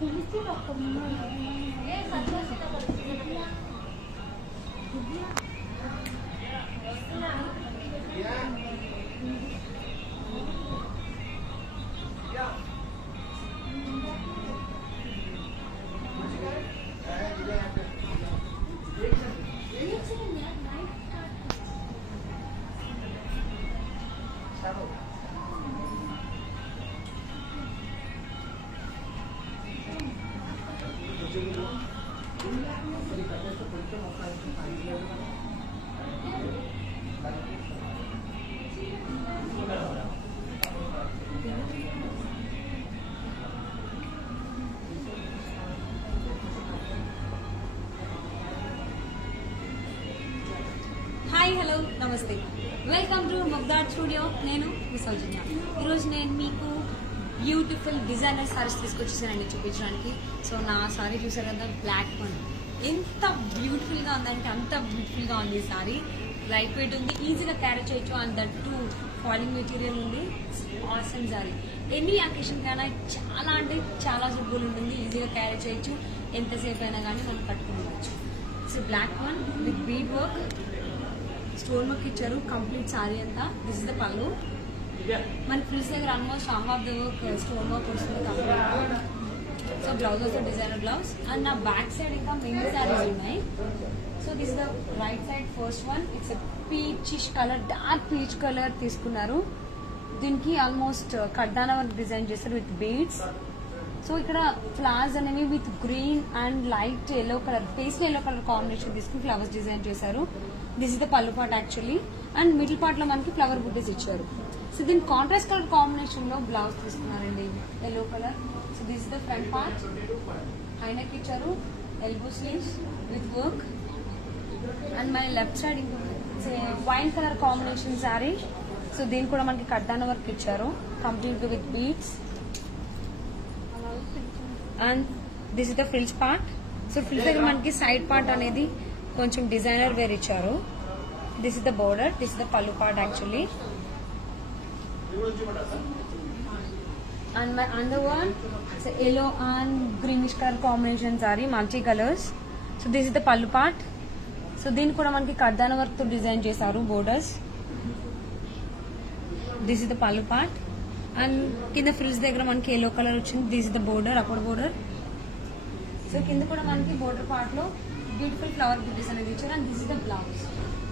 Hi hello నమస్తే, welcome to ముగ్ధార్ స్టూడియో. నేను విసర్జన. ఈరోజు నేను మీకు బ్యూటిఫుల్ డిజైనర్ సారీస్ తీసుకొచ్చేసానండి చూపించడానికి. సో నా సారీ చూసారు కదా, బ్లాక్ వన్. ఎంత బ్యూటిఫుల్గా ఉందంటే అంత బ్యూటిఫుల్గా ఉంది ఈ సారీ. లైట్ వెయిట్ ఉంది, ఈజీగా క్యారీ చేయొచ్చు. And that to falling material ఉంది. ఆసమ్ సారీ ఎనీ అకేషన్ కైనా చాలా అంటే చాలా సూపర్ ఉంటుంది. ఈజీగా క్యారీ చేయొచ్చు, ఎంతసేపు అయినా కానీ మనం కట్టుకోవచ్చు. So black one with bead work, stone work ఇచ్చారు కంప్లీట్ సారీ అంతా. This is the pallu. మన ఫ్రిల్స్ దగ్గర almost half of the work stone work వస్తుంది కంప్లీట్. సో బ్లౌజ్ వస్తే డిజైనర్ బ్లౌజ్. అండ్ నా బ్యాక్ సైడ్ ఇంకా మెయిన్ సారీస్ ఉన్నాయి. So this the right side first one. It's peachish colour, dark peach colour తీసుకున్నారు. దీనికి almost కడ్డాన work design చేస్తారు with beads. So ఇక్కడ ఫ్లవర్స్ అనేవి with green and light yellow colour, pastel yellow colour combination తీసుకుని flowers design చేశారు. This is the pallu part actually. And middle part లో మనకి ఫ్లవర్ బుట్టెస్ ఇచ్చారు. సో దీని కాంట్రాస్ట్ కలర్ కాంబినేషన్ లో బ్లౌజ్ తీసుకున్నారండి, yellow colour. So this is the front part. High neck ఇచ్చారు, elbow sleeves with work. And మన left side wine colour combination saree. So దీని కూడా మనకి కడ్డాన వర్క్ ఇచ్చారు complete with beads. And this is the frills part. So frills దగ్గర మనకి side part అనేది కొంచెం డిజైనర్ వేర్ ఇచ్చారు. This is the border, this is the pallu part actually. And my under one yellow and greenish colour combination saree, multi colours. So this is the pallu part. So దీన్ని కూడా మనకి kardana work తో design చేశారు borders. This is the pallu part. And కింద frills దగ్గర మనకి yellow colour వచ్చింది. This is the border, అప్పుడు బోర్డర్. సో కింద కూడా మనకి బోర్డర్ పార్ట్ లో బ్యూటిఫుల్ ఫ్లవర్ బుటీస్ అనేది ఇచ్చారు. And this is the blouse.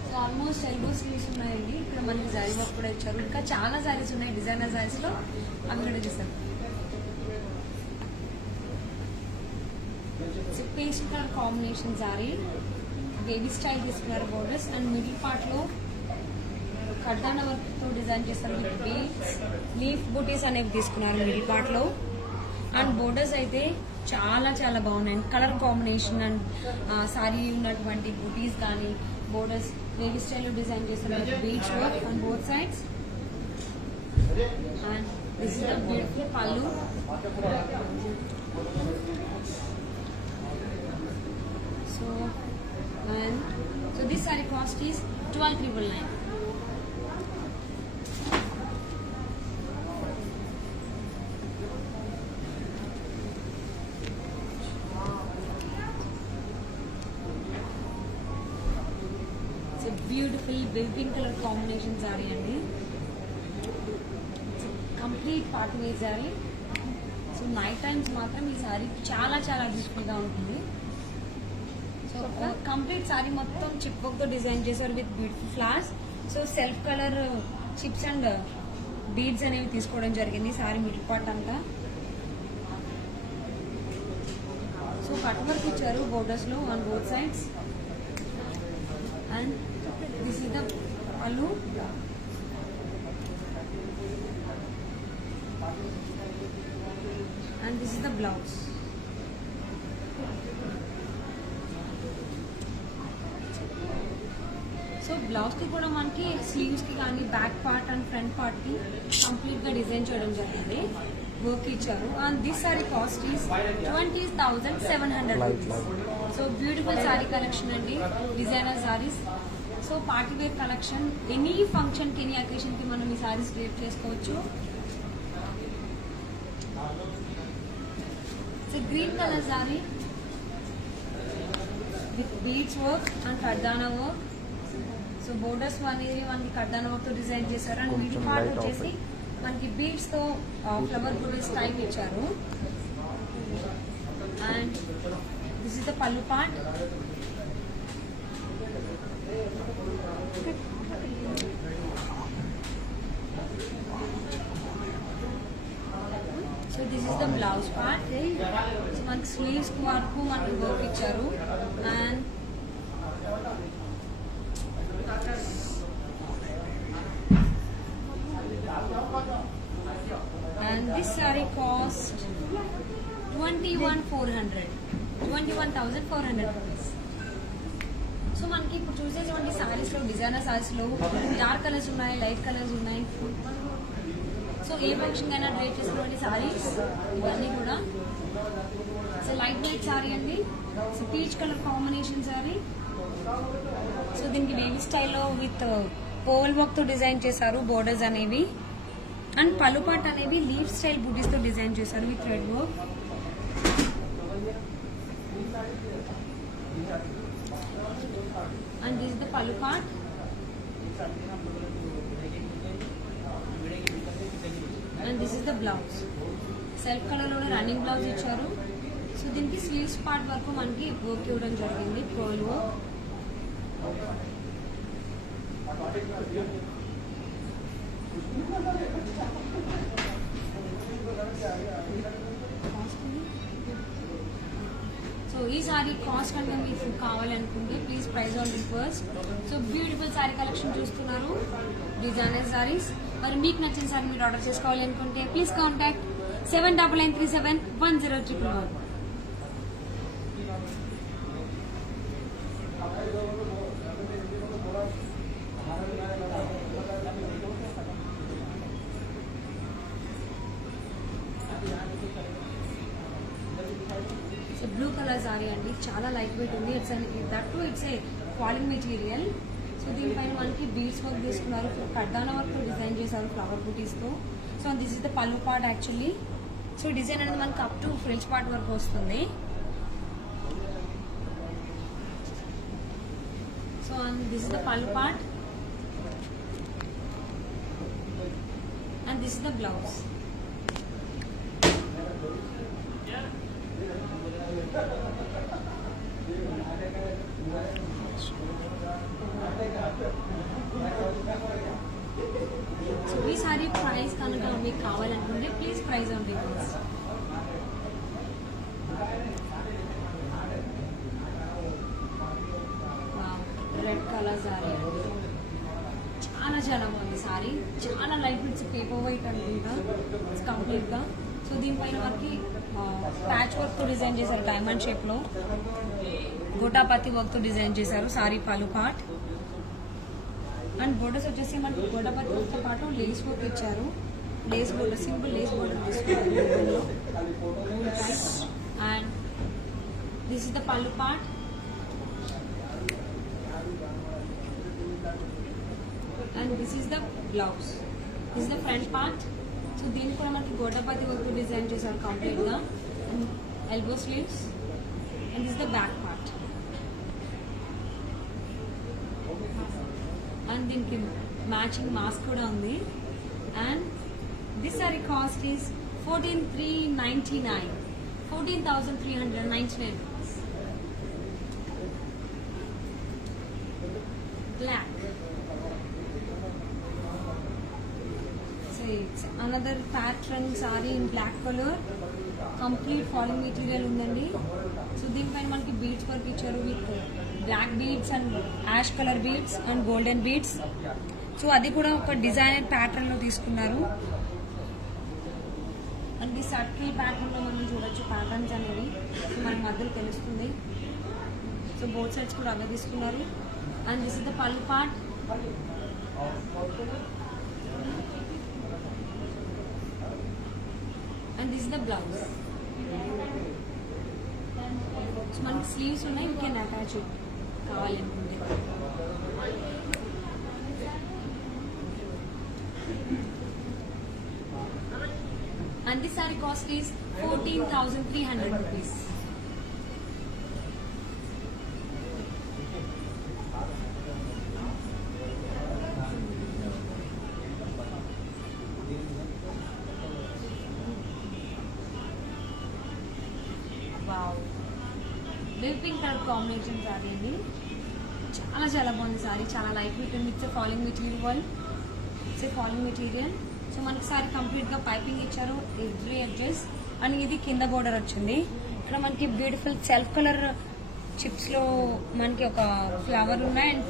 So almost elbow sleeves ఉన్నాయండి. ఇక్కడ మనకి జరీ వర్క్ కూడా ఇచ్చారు. ఇంకా చాలా సారీస్ ఉన్నాయి డిజైనర్ సారీస్ లో, అవి కూడా చేశారు. Paste colour combination sari, baby style తీసుకున్నారు బోర్డర్స్. అండ్ మిడిల్ పార్ట్ లో కడ్డాన వర్క్ తో డిజైన్ చేస్తారు విత్ బీడ్స్. లీఫ్ బూటీస్ అనేవి తీసుకున్నారు మిడిల్ పార్ట్ లో. అండ్ బోర్డర్స్ అయితే చాలా చాలా బాగున్నాయి. కలర్ కాంబినేషన్ అండ్ సారీ ఉన్నటువంటి బూటీస్ కానీ బోర్డర్స్ బేబీ స్టైల్లో డిజైన్ చేస్తారు with beach work on both sides. And this is the beautiful పళ్ళు. So this saree cost is 12,999. It's a beautiful pink color combination saree అండి. Complete party wear saree. So night times మాత్రం ఈ సారీ చాలా చాలా beautiful గా ఉంటుంది. So complete saree మొత్తం chip work తో డిజైన్ చేశారు with beautiful flowers. So self colour chips and beads అనేవి తీసుకోవడం జరిగింది సారీ మిడిల్ పార్ట్ అంతా. సో కట్ వర్క్ ఇచ్చారు బోర్డర్స్ లో on both sides. And this is the pallu. And this is the blouse. So blouse కి కూడా మనకి స్లీవ్స్ కి కానీ back part and front part కి కంప్లీట్ గా డిజైన్ చేయడం జరిగింది, వర్క్ ఇచ్చారు. And this sorry cost is 20,700 rupees. So beautiful saree collection అండి, designer sarees. So party wear collection, any function కి ఎనీ అకేషన్ కి మనం ఈ సారీస్ క్రియేట్ చేసుకోవచ్చు. It's a green color saree with beads work and kardana work. So borders అనేది మనకి కడ్డాన వర్క్తో డిజైన్ చేశారు అండ్ మిడిల్ పార్ట్ వచ్చేసి మనకి బీడ్స్తో ఫ్లవర్ బుటీస్ టైప్ ఇచ్చారు. And this is the pallu part. So this is the blouse part. So మనకి స్లీవ్స్ వరకు మనకి వర్క్ ఇచ్చారు. And this saree cost 21,400 rupees. So మనకి ఇప్పుడు చూసేటువంటి సారీస్లో డిజైనర్ సారీస్లో డార్క్ కలర్స్ ఉన్నాయి, లైట్ కలర్స్ ఉన్నాయి. సో ఏ ఫంక్షన్ అయినా డ్రేప్ చేసినటువంటి సారీస్ ఇవన్నీ కూడా. సో లైట్ వెయిట్ సారీ అండి. So peach colour combination sorry. So దీనికి నేవీ స్టైల్లో విత్ పోల్ వర్క్తో డిజైన్ చేశారు బోర్డర్స్ అనేవి. అండ్ పళ్ళు పార్ట్ అనేవి లీఫ్ స్టైల్ బూటీస్తో డిజైన్ చేశారు with thread work. And this is the pallu part. And this is the blouse. Self కలర్లోనే రన్నింగ్ బ్లౌజ్ ఇచ్చారు. సో దీనికి స్లీవ్స్ పార్ట్ వరకు మనకి వర్క్ ఇవ్వడం జరిగింది, పోల్ వర్క్. సో ఈ సారీ కాస్ట్ కనుక మీకు కావాలనుకుంటే please price on request. So beautiful saree collection చూస్తున్నారు, డిజైనర్ సారీస్. మరి మీకు నచ్చిన సారీ మీరు ఆర్డర్ చేసుకోవాలి అనుకుంటే please contact 7993710311. Blue colour saree అండి, చాలా లైట్ వెయిట్ ఉంది. It's a falling material. So దీనిపైన మనకి బీడ్స్ వర్క్ తీసుకున్నారు, కడ్డాన వర్క్ డిజైన్ చేశారు ఫ్లవర్ బూటీస్తో. So this is the pallu part actually. So design అనేది మనకి అప్ టు ఫ్రిల్స్ పార్ట్ వరకు వస్తుంది. So this is the pallu part and this is the blouse. So ఈ సారీ ప్రైస్ కనుక మీకు కావాలనుకుంటే please price on request. Red colour sorry చాలా బాగుంది సారీ. చాలా లైట్ వెయిట్స్, పేపర్ వైట్ అనుకుంటా కంప్లీట్గా. సో దీనిపైన మనకి ప్యాచ్ వర్క్తో డిజైన్ చేశారు, డైమండ్ షేప్లో గోటాపతి వర్క్తో డిజైన్ చేశారు సారీ పలు పార్ట్. అండ్ బోర్డర్స్ వచ్చేసి మనకి గోటాపతి వర్క్తో పాటు లేస్ వర్క్ ఇచ్చారు. Lace border, simple lace border తీసుకున్నారు. And this is the pallu part. And this is the blouse. This is the front part. So దీనికి కూడా మనకి గోటాపతి వర్క్ డిజైన్ చేశారు కంప్లీట్గా. Elbow sleeves. And this the back part. And దీనికి matching mask కూడా ఉంది. And this sorry cost is 14,399 black. Another pattern saree in black color, complete falling material ఉందండి. So దీనిపైన మనకి బీడ్స్ వర్క్ ఇచ్చారు with black beads and ash colour beads and golden beads. So అది కూడా ఒక designer pattern లో తీసుకున్నారు. మనకి సర్కిల్ ప్యాటర్న్ లో మనం చూడొచ్చు ప్యాటర్న్స్ అనేవి మనకి మధ్యలో తెలుస్తుంది. సో బోత్ సైడ్స్ కూడా అవే తీసుకున్నారు. And this is the pallu part. And this is the blouse. So మనకి స్లీవ్స్ ఉన్నాయి, యూ కెన్ అటాచ్ ఇట్ కావాలనుకుంటే. and this saree cost is 14,300 rupees. Wow, baby pink colour combination saree అండి. చాలా బాగుంది సారీ. చాలా light wait and with falling material falling material. So మనకి sorry complete గా పైపింగ్ ఇచ్చారు ఎవ్రీ అడ్జస్ట్. అండ్ ఇది కింద బోర్డర్ వచ్చింది. ఇక్కడ మనకి బ్యూటిఫుల్ సెల్ఫ్ కలర్ చిప్స్ లో మనకి ఒక ఫ్లవర్ ఉన్నాయి. అండ్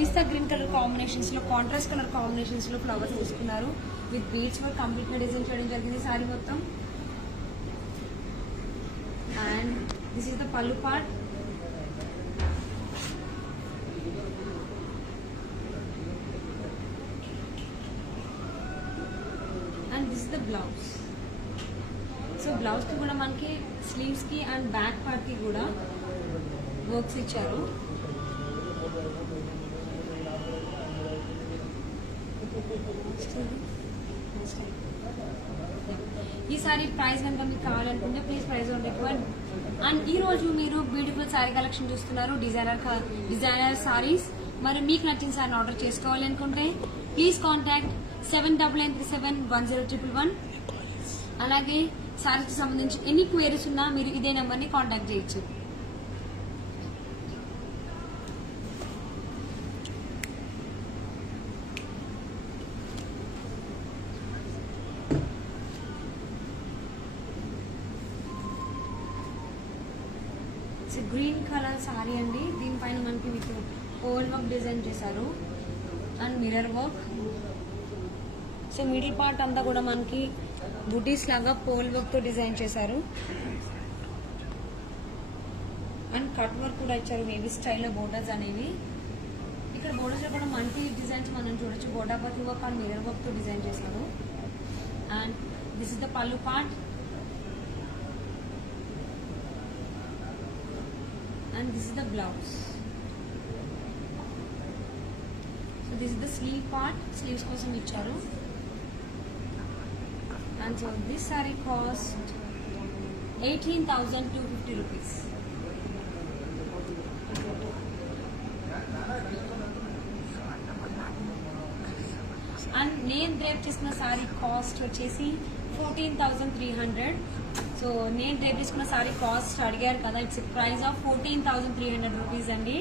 పిస్తా గ్రీన్ కలర్ కాంబినేషన్స్ లో, కాంట్రాస్ట్ కలర్ కాంబినేషన్స్ లో ఫ్లవర్స్ తీసుకున్నారు. విత్ బీడ్స్ వర్క్ కంప్లీట్ గా డిజైన్ చేయడం జరిగింది సారీ మొత్తం. And this is the pallu part. And this is the blouse. So blouse కి కూడా మనకి స్లీవ్స్ కి అండ్ బ్యాక్ పార్ట్ కి కూడా వర్క్స్ ఇచ్చారు. ఈ సారీ ప్రైస్ కనుక మీకు కావాలనుకుంటే please price own required. And ఈ రోజు మీరు బ్యూటిఫుల్ సారీ కలెక్షన్ చూస్తున్నారు, డిజైనర్ సారీస్. మరి మీకు నచ్చిన సారీని ఆర్డర్ చేసుకోవాలి అనుకుంటే ప్లీజ్ కాంటాక్ట్ 79371011. అలాగే సారీకి సంబంధించి ఎన్ని క్వైరీస్ ఉన్నా మీరు ఇదే నెంబర్ని కాంటాక్ట్ చేయొచ్చు. గ్రీన్ కలర్ సారీ అండి. దీనిపైన మనకి విత్ ఓవర్ వర్క్ డిజైన్ చేశారు and mirror work. So middle part అంతా కూడా మనకి బుటీస్ లాగా పోల్ వర్క్ తో డిజైన్ చేశారు. అండ్ కట్ వర్క్ కూడా ఇచ్చారు వేవీ స్టైల్లో బోర్డర్స్ అనేవి. ఇక్కడ బోర్డర్స్ లో కూడా మల్టీ డిజైన్స్ మనం చూడొచ్చు. Gota patti work and mirror work తో డిజైన్ చేశారు. And this is the pallu part. And this is the blouse. So this is the sleeve part. Sleeves kosam icharu. And so this saree cost 18,250 rupees. And నేను డ్రేప్ చేసిన sorry cost వచ్చేసి 14,300. సో నేను drape చేసుకున్న sari cost అడిగారు కదా, it's price of 14,300 rupees అండి.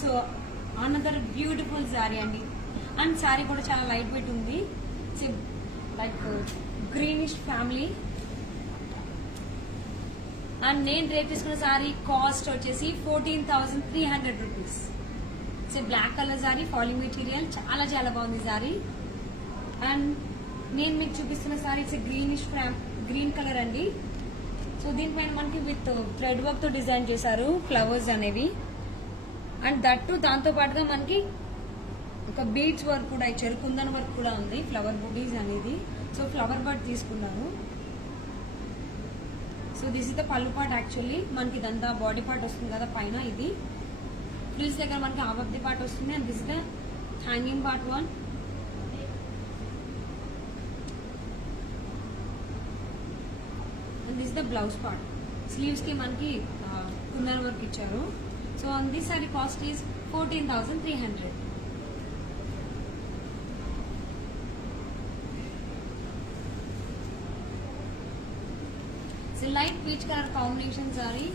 So another beautiful sari అండి. And sari కూడా చాలా లైట్ వెయిట్ ఉంది. Like greenish family. అండ్ నేను డ్రేప్ చేసుకున్న సారీ కాస్ట్ వచ్చేసి 14,300 rupees. So black colour sari, falling material, చాలా బాగుంది సారీ. అండ్ నేను మీకు చూపిస్తున్న sari it's greenish green colour అండి. సో దీనిపైన మనకి విత్ థ్రెడ్ వర్క్ తో డిజైన్ చేశారు ఫ్లవర్స్ అనేవి. అండ్ దట్టు దాంతో పాటుగా మనకి ఒక బీడ్స్ వర్క్ కూడా ఇచ్చారు, కుందన్ వర్క్ కూడా ఉంది, ఫ్లవర్ బుటీస్ అనేది. సో ఫ్లవర్ బర్డ్ తీసుకున్నాను. So this is the pallu part. Actually మనకి ఇదంతా బాడీ పార్ట్ వస్తుంది కదా పైన, ఇది ఫ్రిల్స్ దగ్గర మనకి హాఫ్ ఆఫ్ ది పార్ట్ వస్తుంది. And this is the hanging part one. This the blouse part. Sleeves కి మనకి కుందన్ వర్క్ ఇచ్చారు. So on this sorry cost is 14,300. So light peach colour combination sorry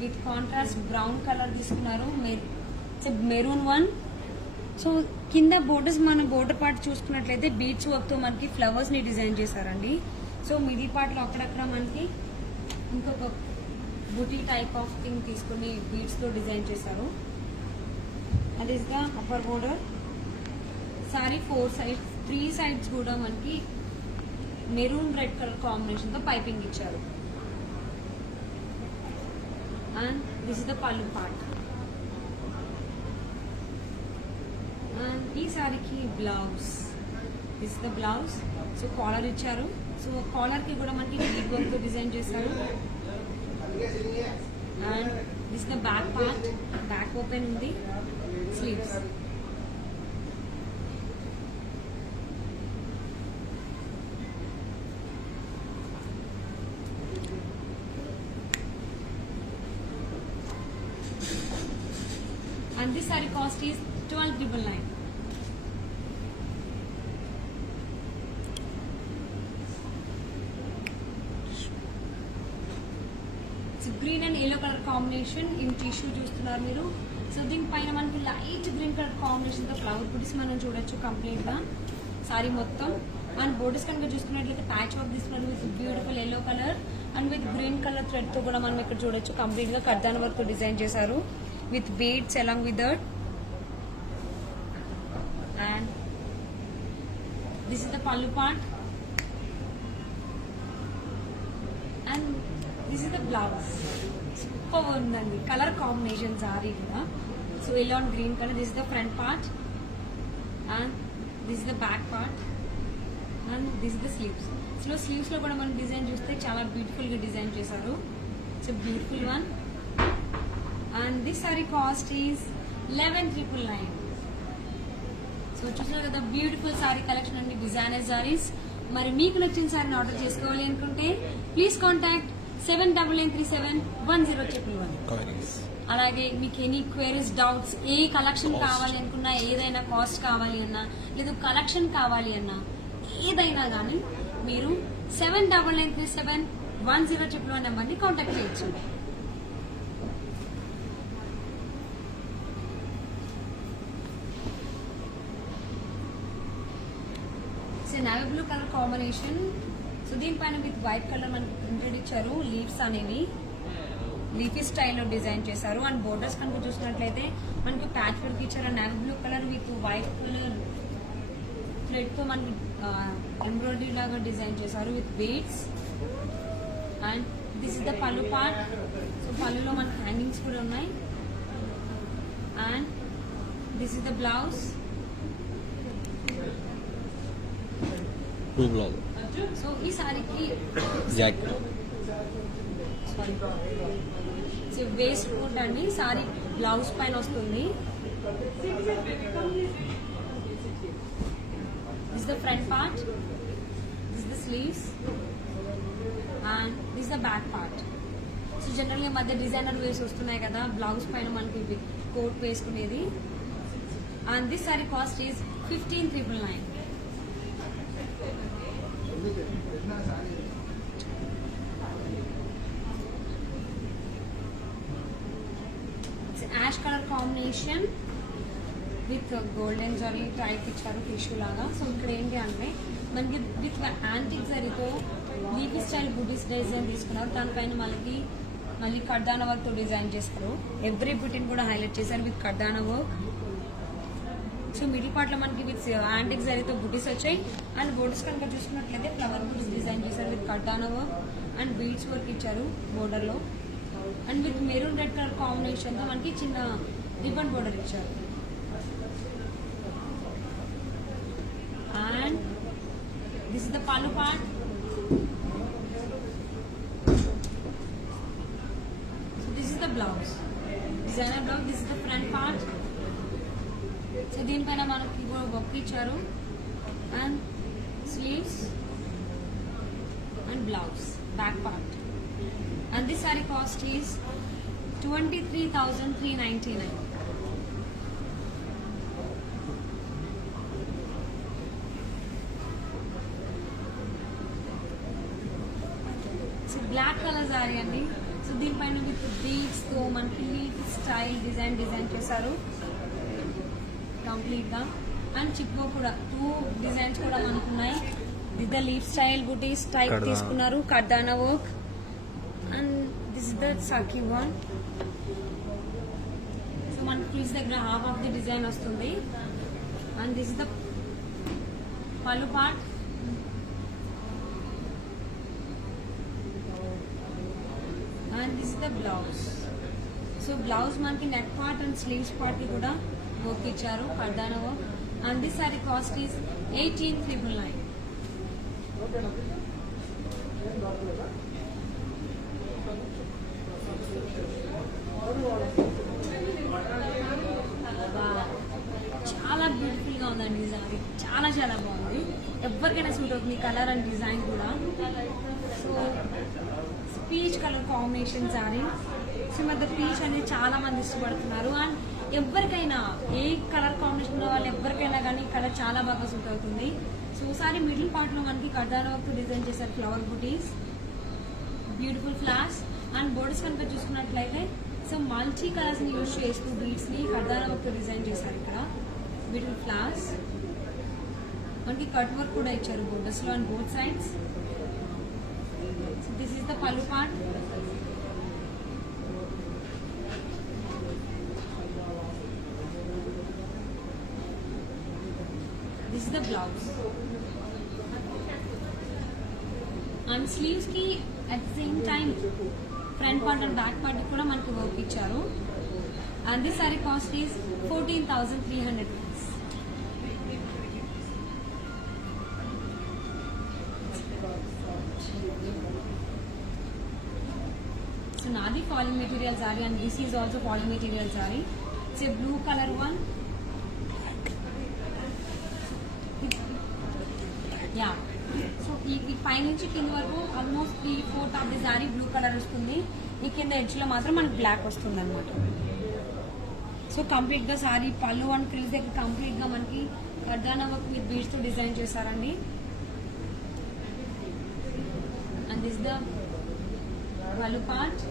with contrast brown colour తీసుకున్నారు, maroon one. So కింద బోర్డర్స్, మన border part చూసుకున్నట్లయితే beads work తో మనకి ఫ్లవర్స్ ని డిజైన్ చేశారండి. సో మిడిల్ పార్ట్ లో అక్కడక్కడ మనకి ఇంకొక బుటీ టైప్ ఆఫ్ థింగ్ తీసుకుని బీడ్స్ తో డిజైన్ చేశారు. That is the upper border. Saree 3 sides కూడా మనకి మెరూన్ రెడ్ కలర్ కాంబినేషన్ తో పైపింగ్ ఇచ్చారు. And this is the pallu part. And ఈ సారీకి blouse, this is the blouse. So collar ఇచ్చారు. సో కాలర్ కి కూడా మనకి బీడ్ వర్క్ తో డిజైన్ చేశారు. And this the back part, back open ఉంది, sleeves. and this saree cost is 12,999. Green and yellow colour combination in tissue చూస్తున్నారు మీరు. సో దీనిపైన మనకి లైట్ గ్రీన్ కలర్ కాంబినేషన్ తో ఫ్లవర్ బుటీస్ మనం చూడొచ్చు కంప్లీట్ గా సారీ మొత్తం. అండ్ బోర్డర్స్ కనుక చూసుకున్నట్లయితే ప్యాచ్ వర్క్ తీసుకున్నారు with beautiful yellow colour and with green colour thread తో కూడా మనం ఇక్కడ చూడొచ్చు. కంప్లీట్ గా కర్దాన వర్క్ తో డిజైన్ చేశారు with beads along with that. And this is the pallu part and this is the blouse. Super ఉందండి కలర్ కాంబినేషన్ సారీ కూడా. So yellow and green colour. This is the front part and this is the back part and this is the sleeves. So sleeves లో కూడా మనం డిజైన్ చూస్తే చాలా beautiful గా డిజైన్ చేశారు. It's beautiful one. And this sorry cost is 11,999. సో చూసారు కదా బ్యూటిఫుల్ saree collection అండి, డిజైనర్ సారీస్. మరి మీకు నచ్చిన సారీని ఆర్డర్ చేసుకోవాలి అనుకుంటే ప్లీజ్ కాంటాక్ట్ 78371011. అలాగే మీకు ఎనీ క్వైరీస్ డౌట్స్ ఏ కలెక్షన్ కావాలి అనుకున్నా, ఏదైనా కాస్ట్ కావాలి అన్నా, లేదు కలెక్షన్ కావాలి అన్నా, ఏదైనా కానీ మీరు 78371011 నెంబర్ని కాంటాక్ట్ చేయొచ్చు. Navy blue colour combination. So దీనిపైన విత్ వైట్ కలర్ మనకి ప్రింటెడ్ ఇచ్చారు. లీవ్స్ అనేవి లీఫీ స్టైల్లో డిజైన్ చేశారు. అండ్ బోర్డర్స్ కనుక చూసినట్లయితే మనకి ప్యాచ్ వర్క్ ఇచ్చారు. Navy blue colour with white colour thread తో మనకి ఎంబ్రాయిడరీ లాగా డిజైన్ చేశారు with beads. And this is the pallu part. So పల్లులో మనకి హ్యాంగింగ్స్ కూడా ఉన్నాయి. And this is the blouse. So ఈ సారీకి సో వేస్ట్ కోట్ అండి, సారీ బ్లౌజ్ పైన వస్తుంది. This the front part, this the sleeves and this the back part. So general గా మధ్య డిజైనర్ వేస్ వస్తున్నాయి కదా బ్లౌజ్ పైన మనకి కోట్ వేసుకునేది. And this sorry cost is 15,999. Ash colour combination with golden zari type ఇచ్చారు టిష్యూ లాగా. సో ఇక్కడ ఏంటి అంటే మనకి విత్ యాంటిక్ జరీతో లీఫీ స్టైల్ బుటీస్ డిజైన్ తీసుకున్నారు. దానిపైన మళ్ళీ కర్దానా వర్క్ తో డిజైన్ చేస్తారు. ఎవ్రీ బుటీని కూడా హైలైట్ చేశారు with kardana work. So middle part లో మనకి విత్ యాంటిక్ జరీతో బుటీస్ వచ్చాయి. అండ్ బోర్డర్స్ కనుక చూసుకున్నట్లయితే ఫ్లవర్ బుటీస్ డిజైన్ చేశారు with kardana work and beads work ఇచ్చారు బోర్డర్ లో. And with maroon red colour combination తో మనకి చిన్న రిబన్ బోర్డర్ ఇచ్చారు. And this is the pallu part. So this is the blouse, designer blouse. This is the front part. So దీనిపైన మనకి work ఇచ్చారు and sleeves and blouse, back part. And this saree cost is 23,399. So black color saree అండి. So దీనిపైన with beads తో మనకి style design చేశారు complete గా. And చిప్లో కూడా 2 డిజైన్స్ కూడా మనకు ఉన్నాయి. With the leaf style buttis type తీసుకున్నారు, kardana work. And this is the circle one. So మన ప్లీజ్ దగ్గర హాఫ్ ఆఫ్ ది డిజైన్ వస్తుంది. And this is the pallu part. And this is the blouse. So blouse మనకి neck part and sleeves part కూడా work ఇచ్చారు, కర్దానా work. And this sorry cost is 18,999. చాలా beautiful గా ఉందండి ఈ సారీ, చాలా బాగుంది. ఎవరికైనా సూట్ అవుతుంది కలర్ అండ్ డిజైన్ కూడా. So peach colour combination sorry. So మధ్య పీచ్ అనేది చాలా మంది ఇష్టపడుతున్నారు. అండ్ ఎవరికైనా ఏ కలర్ కాంబినేషన్ ఉన్న వాళ్ళు ఎవరికైనా కానీ కలర్ చాలా బాగా సూట్ అవుతుంది. సో ఒకసారి మిడిల్ పార్ట్ లో మనకి కర్దానా వర్క్ డిజైన్ చేశారు, ఫ్లవర్ బూటీస్, బ్యూటిఫుల్ ఫ్లవర్స్ అండ్ బోర్డర్స్ కనుక చూసుకున్నట్లయితే సో మల్టీ కలర్స్ ని యూజ్ చేస్తూ బీడ్స్ ని కర్దానా వర్క్ డిజైన్ చేశారు. ఇక్కడ బ్యూటిఫుల్ ఫ్లవర్స్, మనకి కట్ వర్క్ కూడా ఇచ్చారు బోర్డర్స్ లో and both sides. So this is the pallu part. This is the blouse and sleeves ki at the same time front part and back part kuda manaki work icharu and this saree cost is 14,300 rupees. So nadi poly material saree and this is also poly material saree. It's a blue color one. Yeah so ఈ పైనుంచి కింద వరకు ఆల్మోస్ట్ 3/4 of the sorry blue colour వస్తుంది. ఈ కింద ఎడ్జ్ లో మాత్రం మనకి బ్లాక్ వస్తుంది అనమాట. సో కంప్లీట్ గా సారీ పళ్ళు అండ్ క్రిల్స్ దగ్గర కంప్లీట్ గా మనకి కర్దానా వర్క్ విత్ బీడ్స్ తో డిజైన్ చేశారండి. And this the pallu part.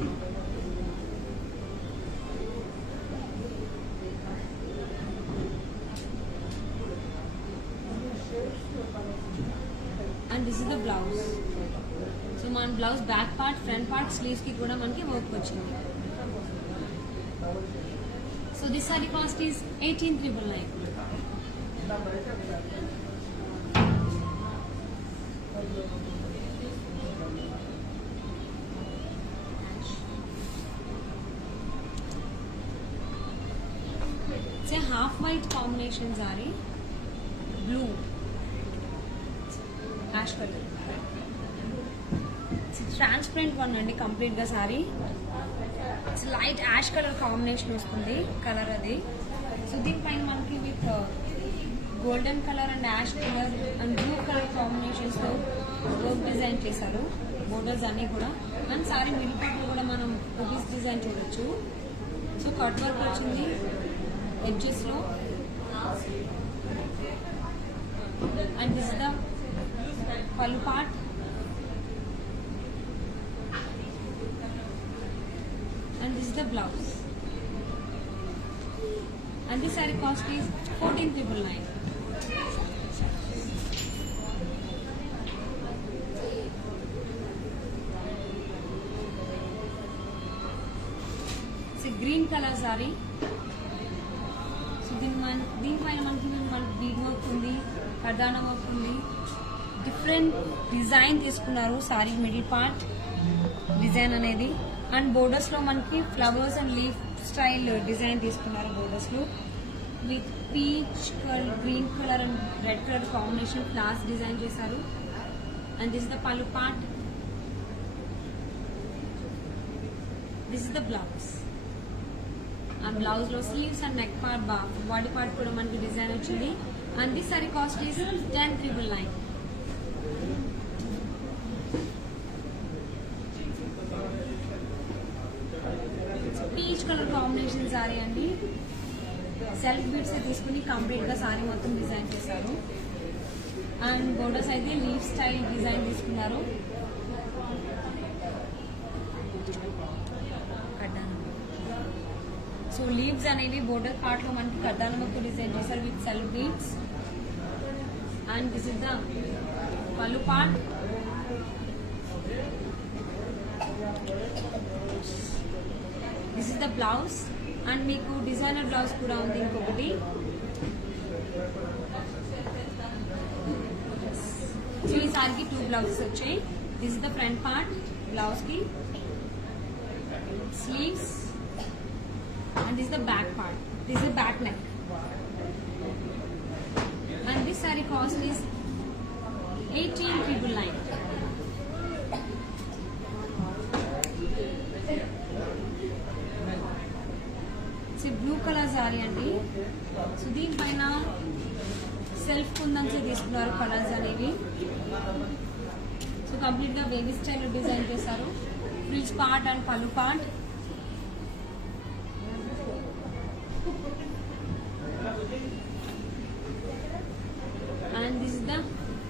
And this is the blouse. So మన blouse back part, front part, sleeves కి కూడా మనకి వర్క్ వచ్చింది. So this sorry cost is 18,999. It's a half white combination saree, blue. Ash colour, transparent one అండి complete గా sari. Light ash colour combination వస్తుంది colour అది. So దీనిపైన మనకి with golden colour and ash colour and blue colour combinations తో work design చేశారు borders అన్ని కూడా. అండ్ సారీ మిడిల్ పార్ట్ కూడా మనం బుటీస్ డిజైన్ చూడొచ్చు. సో కట్ వర్క్ వచ్చింది ఎడ్జెస్ లో. And this the pallu part and this is the blouse and this saree cost is 14,999. It's a green color saree. So దీనిపైన మనకి బీడ్ వర్క్ ఉంది, కర్దానా వర్క్ ఉంది, డిఫరెంట్ డిజైన్ తీసుకున్నారు సారీ మిడిల్ పార్ట్ డిజైన్ అనేది. And borders లో మనకి flowers and leaf style design తీసుకున్నారు బోర్డర్స్ లో with peach colour, green colour and red colour combination flowers design చేశారు. And this is the pallu part. This is the blouse. ఆ బ్లౌజ్ లో sleeves and neck part, body part కూడా మనకి డిజైన్ వచ్చింది. And this sorry cost is 10,399. Peach colour combination saree అండి. Self beads తీసుకుని complete గా సారీ మొత్తం డిజైన్ చేశారు. అండ్ బోర్డర్స్ అయితే లీఫ్ స్టైల్ డిజైన్ తీసుకున్నారు. సో లీవ్స్ అనేవి బోర్డర్ పార్ట్ లో మనకి కర్దానా వర్క్ డిజైన్ చేశారు with self beads. And this is the pallu part. This is the blouse and మీకు డిజైనర్ బ్లౌజ్ కూడా ఉంది ఇంకొకటి. సో ఈ సారికి 2 బ్లౌజెస్ వచ్చాయి. This is the front part blouse కి, sleeves and this is the back part. This is the back neck. And this saree cost is 18,999. It's a blue color saree andi. So దీనిపైన సెల్ఫ్ కుందన్స్ తీసుకున్నారు కలర్స్ అనేవి. So complete గా baby style design చేశారు. Frills part and పల్లు part. And this is the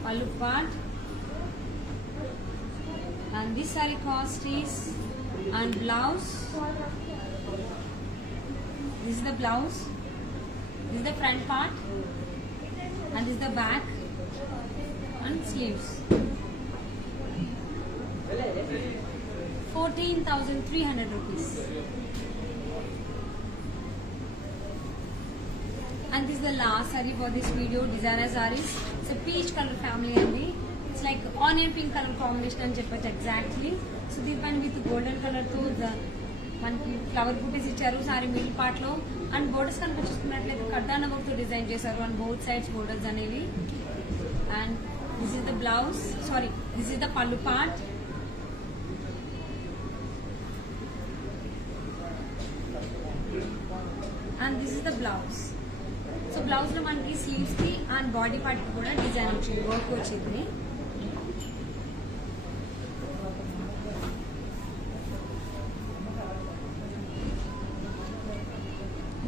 pallu part. And this saree cost is, and blouse. This is the blouse. This is the front part. And this is the back. And sleeves. 14,300 rupees. And this is the last saree for this video, designer sarees. It's a peach color family only. It's like onion pink color combination and చెప్పచ్చు exactly. So దీనిపైన with golden colour తో మనకి flower buttis ఇచ్చారు saree middle part లో. And borders కనుక చూసుకున్నట్లయితే kardana work తో design చేశారు అండ్ బోత్ సైడ్స్ బోర్డర్స్ అనేవి. And this is the blouse, sorry this is the pallu part. And this is the blouse. So blouse లో మనకి స్లీవ్స్ కి అండ్ బాడీ పార్ట్ కి కూడా డిజైన్ వచ్చింది, వర్క్ వచ్చింది.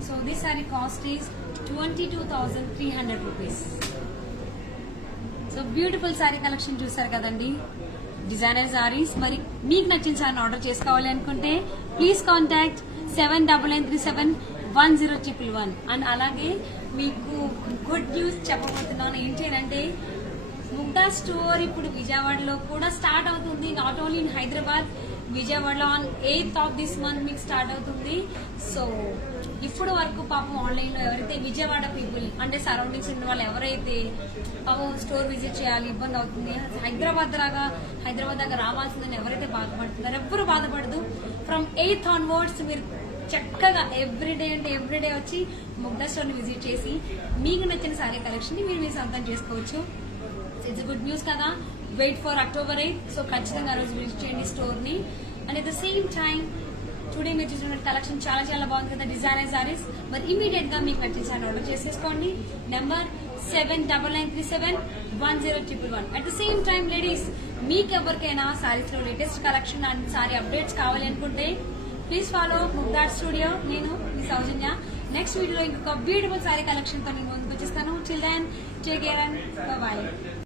So this sorry cost is 22,300 rupees. So beautiful saree కలెక్షన్ చూసారు కదండి, డిజైనర్ సారీస్. మరి మీకు నచ్చిన సారీని ఆర్డర్ చేసుకోవాలి అనుకుంటే ప్లీజ్ కాంటాక్ట్ 79371011. అండ్ అలాగే మీకు గుడ్ న్యూస్ చెప్పబోతున్నాను. ఏంటి అంటే ముగ్ధా స్టోర్ ఇప్పుడు విజయవాడలో కూడా స్టార్ట్ అవుతుంది. నాట్ ఓన్లీ ఇన్ హైదరాబాద్, విజయవాడలో on 8th of this month మీకు స్టార్ట్ అవుతుంది. సో ఇప్పుడు వరకు పాపం ఆన్లైన్ లో ఎవరైతే విజయవాడ పీపుల్ అంటే సరౌండింగ్స్ ఉన్న వాళ్ళు ఎవరైతే పాపం స్టోర్ విజిట్ చేయాలి, ఇబ్బంది అవుతుంది, హైదరాబాద్ దాకా రావాల్సిందని ఎవరైతే బాధపడుతున్నారో ఎవ్వరూ బాధపడదు. ఫ్రమ్ 8th onwards మీరు చక్కగా ఎవ్రీడే అంటే ఎవ్రీడే వచ్చి ముగ్ధా స్టోర్ ని విజిట్ చేసి మీకు నచ్చిన సారీ కలెక్షన్ ని మీరు సొంతం చేసుకోవచ్చు. ఇట్స్ గుడ్ న్యూస్ కదా. Wait for October 8th. So ఖచ్చితంగా ఆ రోజు విజిట్ చేయండి స్టోర్ ని. And at the same time today మీరు చూసిన కలెక్షన్ చాలా చాలా బాగుంది కదా, డిజైనర్ సారీస్. మరి ఇమీడియట్ గా మీకు నచ్చిన సారీ ఆర్డర్ చేసేసుకోండి. నెంబర్ 7993710111. At the same time ladies, మీకు ఎవరికైనా సారీస్ లో latest collection and sorry updates కావాలి అనుకుంటే ప్లీజ్ ఫాలో ముగ్ధా స్టూడియో. నేను మీ సౌజన్య. నెక్స్ట్ వీడియోలో ఇంకొక బ్యూటిఫుల్ సారీ కలెక్షన్ తో నేను ముందుకు వచ్చేస్తాను. Till then take care and by.